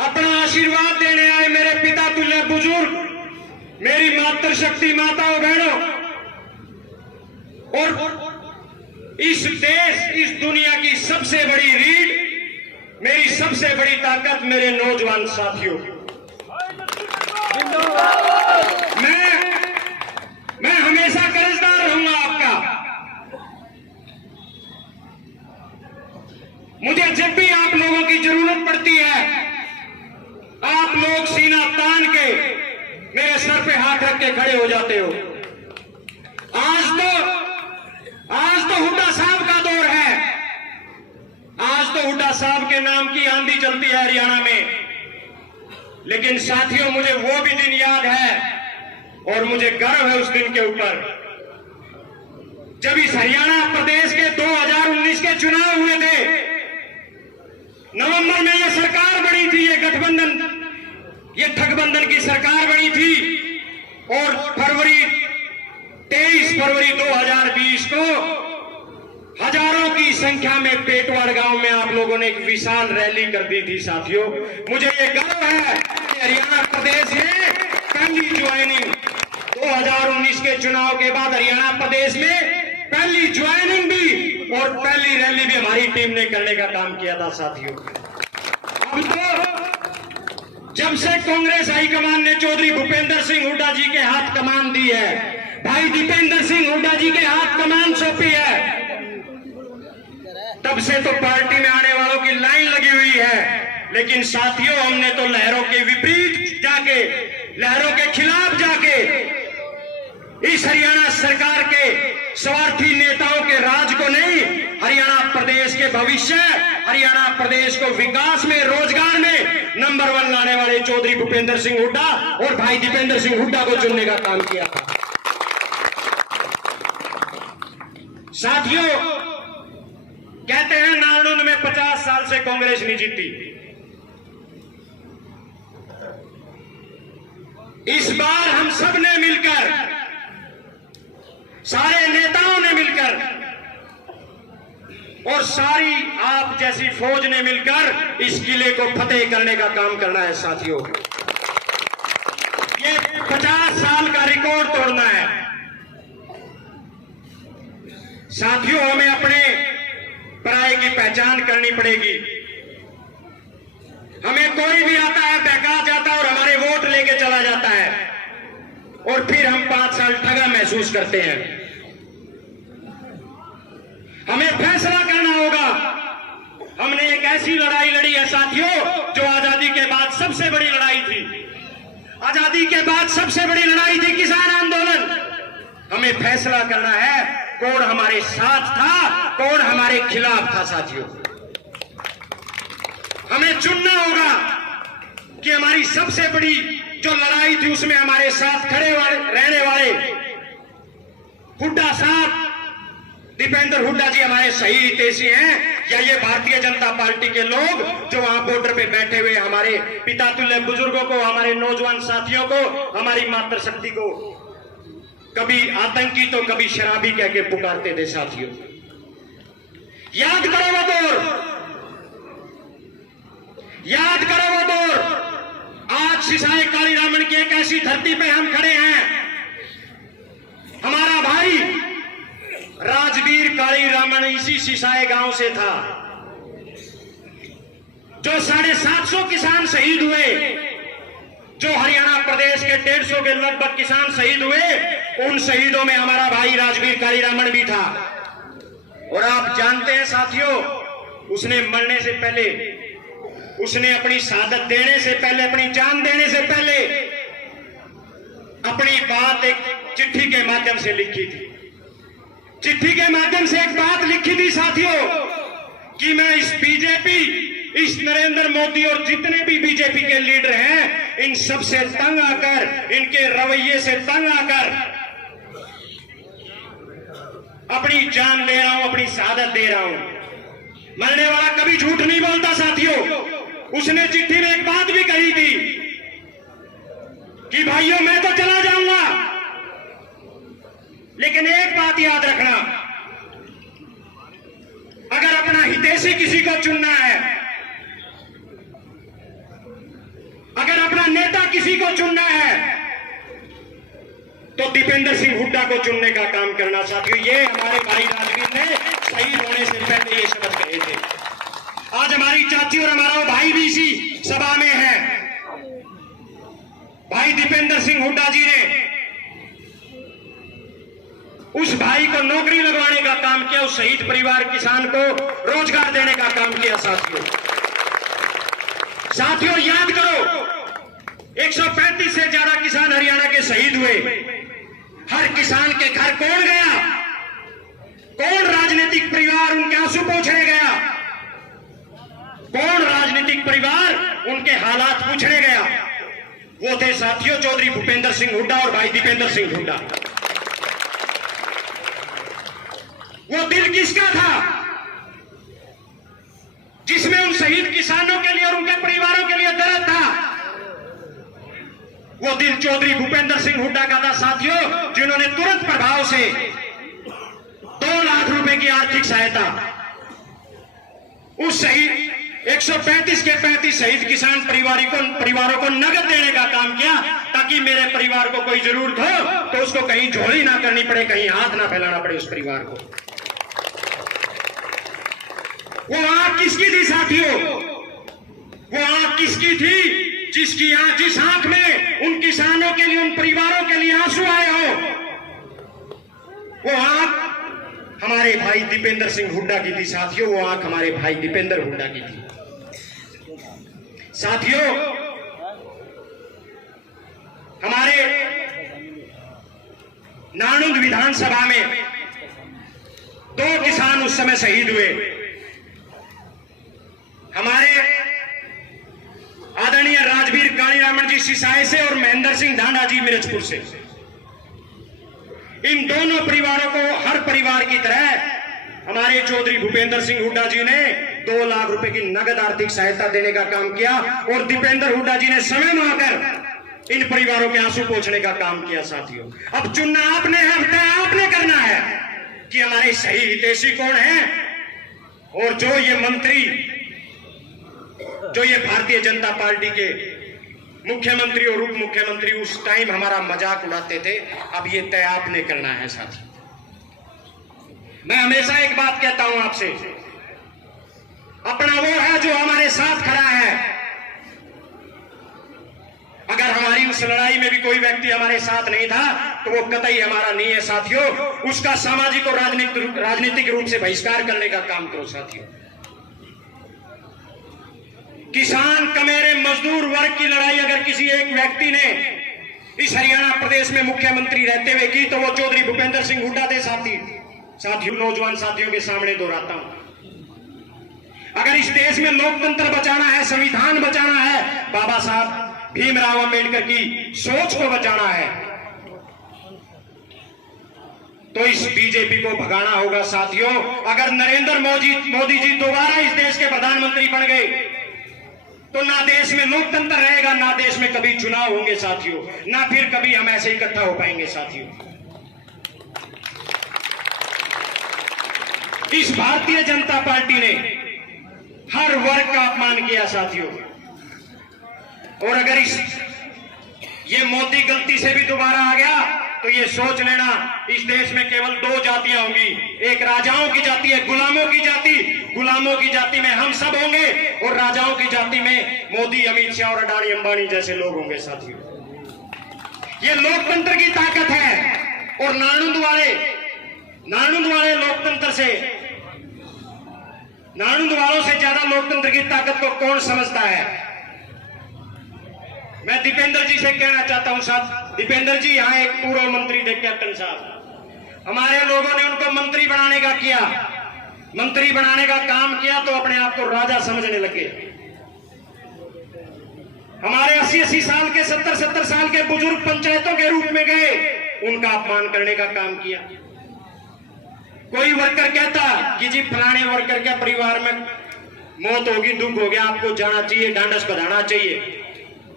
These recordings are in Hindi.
अपना आशीर्वाद देने आए मेरे पिता तुल्य बुजुर्ग, मेरी मातृशक्ति माताओं बहनों, और इस देश, इस दुनिया की सबसे बड़ी रीढ़, मेरी सबसे बड़ी ताकत मेरे नौजवान साथियों। मैं हमेशा कर्जदार रहूंगा आपका। मुझे जब भी आप लोगों की जरूरत पड़ती है, आप लोग सीना तान के मेरे सर पे हाथ रख के खड़े हो जाते हो। आज तो हुड्डा साहब का दौर है। आज तो हुड्डा साहब के नाम की आंधी चलती है हरियाणा में। लेकिन साथियों, मुझे वो भी दिन याद है और मुझे गर्व है उस दिन के ऊपर, जब इस हरियाणा प्रदेश के 2019 के चुनाव हुए थे। नवंबर में ये सरकार बनी थी, ये गठबंधन, ये ठगबंधन की सरकार बनी थी, और 23 फरवरी 2020 को हजारों की संख्या में पेटवाड़ गांव में आप लोगों ने एक विशाल रैली कर दी थी। साथियों, मुझे ये गर्व है कि हरियाणा प्रदेश में पहली ज्वाइनिंग 2019 के चुनाव के बाद हरियाणा प्रदेश में पहली ज्वाइनिंग भी और पहली रैली भी हमारी टीम ने करने का काम किया था। साथियों, अब तो जब से कांग्रेस हाईकमान ने चौधरी भूपेंद्र सिंह हुड्डा जी के हाथ कमान दी है, भाई दीपेंद्र सिंह हुड्डा जी के हाथ कमान सौंपी है, तब से तो पार्टी में आने वालों की लाइन लगी हुई है। लेकिन साथियों, हमने तो लहरों के विपरीत जाके, लहरों के खिलाफ जाके इस हरियाणा सरकार के स्वार्थी नेताओं के राज को नहीं, हरियाणा प्रदेश के भविष्य, हरियाणा प्रदेश को विकास में, रोजगार में नंबर 1 लाने वाले चौधरी भूपेंद्र सिंह हुड्डा और भाई दीपेंद्र सिंह हुड्डा को चुनने का काम किया था। साथियों, कहते हैं नारनौंद में 50 साल से कांग्रेस नहीं जीती। इस बार हम सब ने मिलकर, सारे नेताओं ने मिलकर और सारी आप जैसी फौज ने मिलकर इस किले को फतेह करने का काम करना है। साथियों, ये 50 साल का रिकॉर्ड तोड़ना है। साथियों, हमें अपने पराये की पहचान करनी पड़ेगी। हमें कोई भी आता है, बहका जाता है और हमारे वोट लेके चला जाता है, और फिर हम 5 साल ठगा महसूस करते हैं। हमें फैसला करना होगा। हमने एक ऐसी लड़ाई लड़ी है साथियों, जो आजादी के बाद सबसे बड़ी लड़ाई थी। आजादी के बाद सबसे बड़ी लड़ाई थी किसान आंदोलन। हमें फैसला करना है कौन हमारे साथ था, कौन हमारे खिलाफ था। साथियों, हमें चुनना होगा कि हमारी सबसे बड़ी जो लड़ाई थी उसमें हमारे साथ खड़े रहने वाले हुड्डा साहब, दीपेंद्र हुड्डा जी हमारे सही हितैषी हैं, या ये भारतीय जनता पार्टी के लोग जो वहां बॉर्डर पे बैठे हुए हमारे पिता तुल्य बुजुर्गों को, हमारे नौजवान साथियों को, हमारी मातृशक्ति को कभी आतंकी तो कभी शराबी कह के पुकारते थे। साथियों, याद करो वो दौर, याद करो वो दौर। आज सिसाई काली रामन की एक ऐसी धरती पे हम खड़े हैं। हमारा भाई राजवीर काली रामन इसी सिसाई गांव से था, जो 750 किसान शहीद हुए, जो हरियाणा प्रदेश के 150 के लगभग किसान शहीद हुए। उन शहीदों में हमारा भाई राजवीर काली रामन भी था। और आप जानते हैं साथियों, उसने मरने से पहले, उसने अपनी शहादत देने से पहले, अपनी जान देने से पहले अपनी बात एक चिट्ठी के माध्यम से लिखी थी। चिट्ठी के माध्यम से एक बात लिखी थी साथियों, कि मैं इस बीजेपी, इस नरेंद्र मोदी और जितने भी बीजेपी के लीडर हैं, इन सब से तंग आकर, इनके रवैये से तंग आकर अपनी जान दे रहा हूं, अपनी शहादत दे रहा हूं। मरने वाला कभी झूठ नहीं बोलता साथियों। उसने चिट्ठी में एक बात भी कही थी कि भाइयों मैं तो चला जाऊंगा, लेकिन एक बात याद रखना, अगर अपना हितैषी किसी को चुनना है नेता किसी को चुनना है तो दीपेंद्र सिंह हुड्डा को चुनने का काम करना। साथियों, ये हमारे भाई राजवीर ने शहीद होने से पहले ये शब्द कहे थे। आज हमारी चाची और हमारा भाई भी इसी सभा में है। भाई दीपेंद्र सिंह हुड्डा जी ने उस भाई को नौकरी लगवाने का काम किया, उस शहीद परिवार किसान को रोजगार देने का काम किया। साथियों याद करो, 135 से ज्यादा किसान हरियाणा के शहीद हुए। हर किसान के घर कौन गया? कौन राजनीतिक परिवार उनके आंसू पोंछने गया? कौन राजनीतिक परिवार उनके हालात पूछने गया? वो थे साथियों चौधरी भूपेंद्र सिंह हुड्डा और भाई दीपेंद्र सिंह हुड्डा। वो दिल किसका था जिसमें उन शहीद किसानों के लिए और उनके परिवारों के लिए दर्द था? वो दिल चौधरी भूपेंद्र सिंह हुड्डा का था साथियों, जिन्होंने तुरंत प्रभाव से 2 लाख रुपए की आर्थिक सहायता उस शहीद 135 के 35 शहीद किसान परिवारों को नगद देने का काम किया, ताकि मेरे परिवार को कोई जरूरत हो तो उसको कहीं झोली ना करनी पड़े, कहीं हाथ ना फैलाना पड़े उस परिवार को। वो आंख किसकी थी साथियों? वो आंख किसकी थी जिस आंख में उन किसानों के लिए, उन परिवारों के लिए आंसू आए हो? वो आंख हमारे भाई दीपेंद्र सिंह हुड्डा की थी साथियों। वो आंख हमारे भाई दीपेंद्र हुड्डा की थी साथियों। हमारे नानुंद विधानसभा में 2 किसान उस समय शहीद हुए। हमारे आदरणीय राजवीर कालीरामन जी सिसाई से और महेंद्र सिंह ढांडा जी मिर्चपुर से। इन दोनों परिवारों को हर परिवार की तरह हमारे चौधरी भूपेंद्र सिंह हुड्डा जी ने 2 लाख रुपए की नगद आर्थिक सहायता देने का काम किया, और दीपेंद्र हुड्डा जी ने समय मांगकर इन परिवारों के आंसू पोंछने का काम किया साथियों। अब चुनना आपने है, अब तय आपने करना है कि हमारे सही हितैषी कौन है, और जो ये मंत्री, जो ये भारतीय जनता पार्टी के मुख्यमंत्री और उप मुख्यमंत्री उस टाइम हमारा मजाक उड़ाते थे, अब ये तय आपने करना है साथी। मैं हमेशा एक बात कहता हूं आपसे, अपना वो है जो हमारे साथ खड़ा है। अगर हमारी उस लड़ाई में भी कोई व्यक्ति हमारे साथ नहीं था तो वो कतई हमारा नहीं है साथियों। उसका सामाजिक और राजनीतिक रूप से बहिष्कार करने का काम करो साथियों। किसान, कमेरे, मजदूर वर्ग की लड़ाई अगर किसी एक व्यक्ति ने इस हरियाणा प्रदेश में मुख्यमंत्री रहते हुए की तो वो चौधरी भूपेंद्र सिंह हुड्डा थे साथियों। नौजवान साथियों के सामने दोहराता हूं, अगर इस देश में लोकतंत्र बचाना है, संविधान बचाना है, बाबा साहब भीमराव अंबेडकर की सोच को बचाना है, तो इस बीजेपी को भगाना होगा साथियों। अगर नरेंद्र मोदी जी दोबारा इस देश के प्रधानमंत्री बन गए तो ना देश में लोकतंत्र रहेगा, ना देश में कभी चुनाव होंगे साथियों, ना फिर कभी हम ऐसे इकट्ठा हो पाएंगे साथियों। इस भारतीय जनता पार्टी ने हर वर्ग का अपमान किया साथियों, और अगर ये मोदी गलती से भी दोबारा आ गया तो ये सोच लेना, इस देश में केवल 2 जातियां होंगी, एक राजाओं की जाति है, गुलामों की जाति। गुलामों की जाति में हम सब होंगे और राजाओं की जाति में मोदी, अमित शाह और अडानी अंबानी जैसे लोग होंगे साथियों। ये लोकतंत्र की ताकत है, और नानुंद वाले लोकतंत्र से, नानुंद वालों से ज्यादा लोकतंत्र की ताकत को कौन समझता है? मैं दीपेंद्र जी से कहना चाहता हूं साहब, दीपेंद्र जी यहाँ एक पूर्व मंत्री थे कैप्टन साहब, हमारे लोगों ने उनको मंत्री बनाने का किया, मंत्री बनाने का काम किया तो अपने आप को राजा समझने लगे। हमारे 80-80 साल के 70-70 साल के बुजुर्ग पंचायतों के रूप में गए, उनका अपमान करने का काम किया। कोई वर्कर कहता कि जी फलाने वर्कर के परिवार में मौत होगी, दुख हो गया, आपको जाना चाहिए, ढांढस बधाना चाहिए।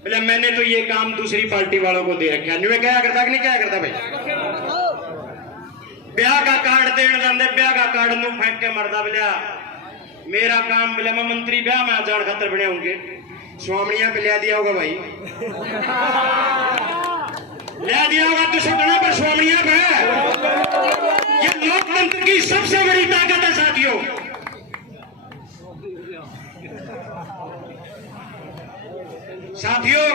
बोले मैंने तो ये काम दूसरी पार्टी वालों को दे रखा। न्यू क्या करता कि नहीं क्या करता भाई? ब्याह का कार्ड देने जाते, ब्याह का कार्ड नू फेंक के मरदा। बोलिया मेरा काम, बोले मैं मंत्री ब्याह में जान खातर बने होंगे, स्वामिया पे ले दिया होगा भाई, ले दिया होगा तो सटना पर स्वामिया पे। ये लोकतंत्र की सबसे बड़ी ताकत है साथियों। साथियों,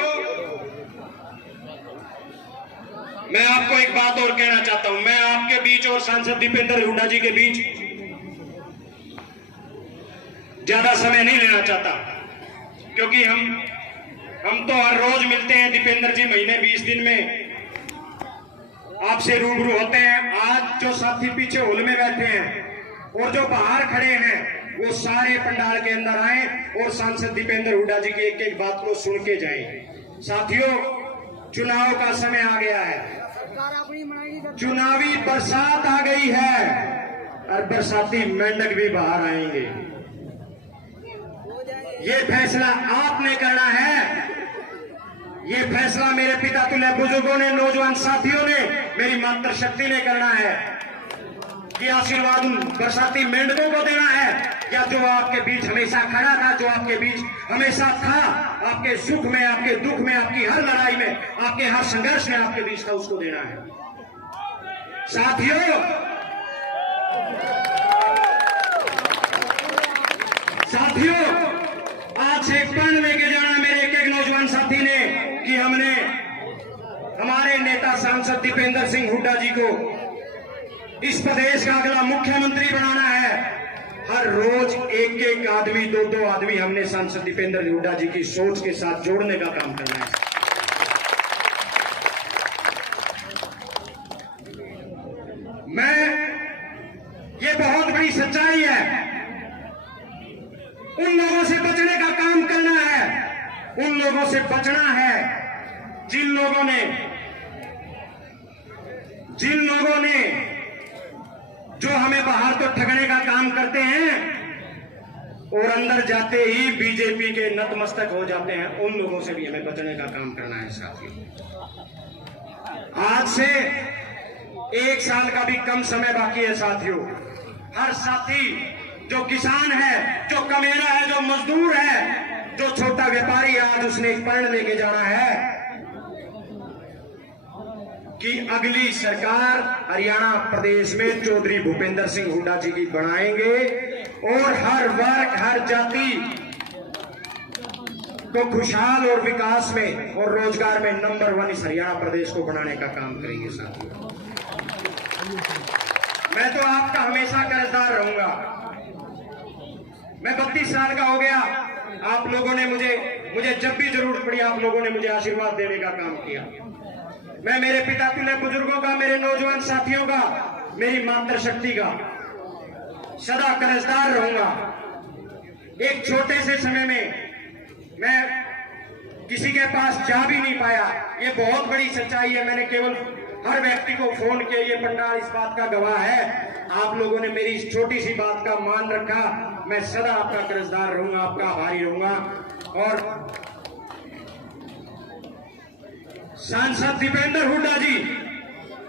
मैं आपको एक बात और कहना चाहता हूं। मैं आपके बीच और सांसद दीपेंद्र हुड्डा जी के बीच ज्यादा समय नहीं लेना चाहता, क्योंकि हम तो हर रोज मिलते हैं। दीपेंद्र जी महीने 20 दिन में आपसे रूबरू होते हैं। आज जो साथी पीछे हॉल में बैठे हैं और जो बाहर खड़े हैं, वो सारे पंडाल के अंदर आए और सांसद दीपेंद्र हुड्डा जी की एक एक बात को सुन के जाएं। साथियों, चुनाव का समय आ गया है, चुनावी बरसात आ गई है और बरसाती मेंढक भी बाहर आएंगे। ये फैसला आपने करना है। ये फैसला मेरे पिता तुल्य बुजुर्गों ने, नौजवान साथियों ने, मेरी मातृशक्ति ने करना है कि आशीर्वाद उन बरसाती मेंढकों को देना है, या जो आपके बीच हमेशा खड़ा था, जो आपके बीच हमेशा था, आपके सुख में, आपके दुख में, आपकी हर लड़ाई में, आपके हर संघर्ष में आपके बीच था, उसको देना है। साथियों, आज से प्रण लेके जाना मेरे एक एक नौजवान साथी ने कि हमने हमारे नेता सांसद दीपेंद्र सिंह हुड्डा जी को इस प्रदेश का अगला मुख्यमंत्री बनाना है। हर रोज एक एक आदमी, दो दो आदमी हमने सांसद दीपेंद्र हुड्डा जी की सोच के साथ जोड़ने का काम करना है। ये बहुत बड़ी सच्चाई है। उन लोगों से बचने का काम करना है, उन लोगों से बचना है जिन लोगों ने जो हमें बाहर तो ठगने का काम करते हैं और अंदर जाते ही बीजेपी के नतमस्तक हो जाते हैं। उन लोगों से भी हमें बचने का काम करना है साथियों। आज से 1 साल का भी कम समय बाकी है साथियों। हर साथी, जो किसान है, जो कमेरा है, जो मजदूर है, जो छोटा व्यापारी, आज उसने एक प्रण लेके जाना है कि अगली सरकार हरियाणा प्रदेश में चौधरी भूपेंद्र सिंह हुड्डा जी की बनाएंगे और हर वर्ग, हर जाति को खुशहाल और विकास में और रोजगार में नंबर 1 इस हरियाणा प्रदेश को बनाने का काम करेंगे साथियों। मैं तो आपका हमेशा कर्जदार रहूंगा। मैं 32 साल का हो गया। आप लोगों ने मुझे जब भी जरूरत पड़ी, आप लोगों ने मुझे आशीर्वाद देने का काम किया। मैं मेरे पिता तुल्य बुजुर्गों का, मेरे नौजवान साथियों का, मेरी मातृशक्ति का सदा कर्जदार रहूंगा। एक छोटे से समय में मैं किसी के पास जा भी नहीं पाया, ये बहुत बड़ी सच्चाई है। मैंने केवल हर व्यक्ति को फोन किया, ये पंडाल इस बात का गवाह है। आप लोगों ने मेरी इस छोटी सी बात का मान रखा। मैं सदा आपका कर्जदार रहूंगा, आपका आभारी रहूंगा। और सांसद दीपेंद्र हुड्डा जी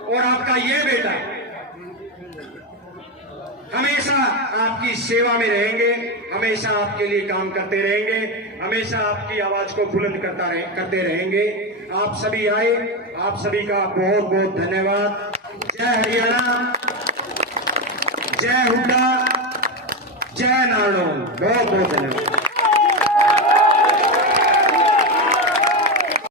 और आपका ये बेटा हमेशा आपकी सेवा में रहेंगे, हमेशा आपके लिए काम करते रहेंगे, हमेशा आपकी आवाज को बुलंद करते रहेंगे। आप सभी आए, आप सभी का बहुत बहुत धन्यवाद। जय हरियाणा, जय हुड्डा, जय नारायण। बहुत बहुत धन्यवाद।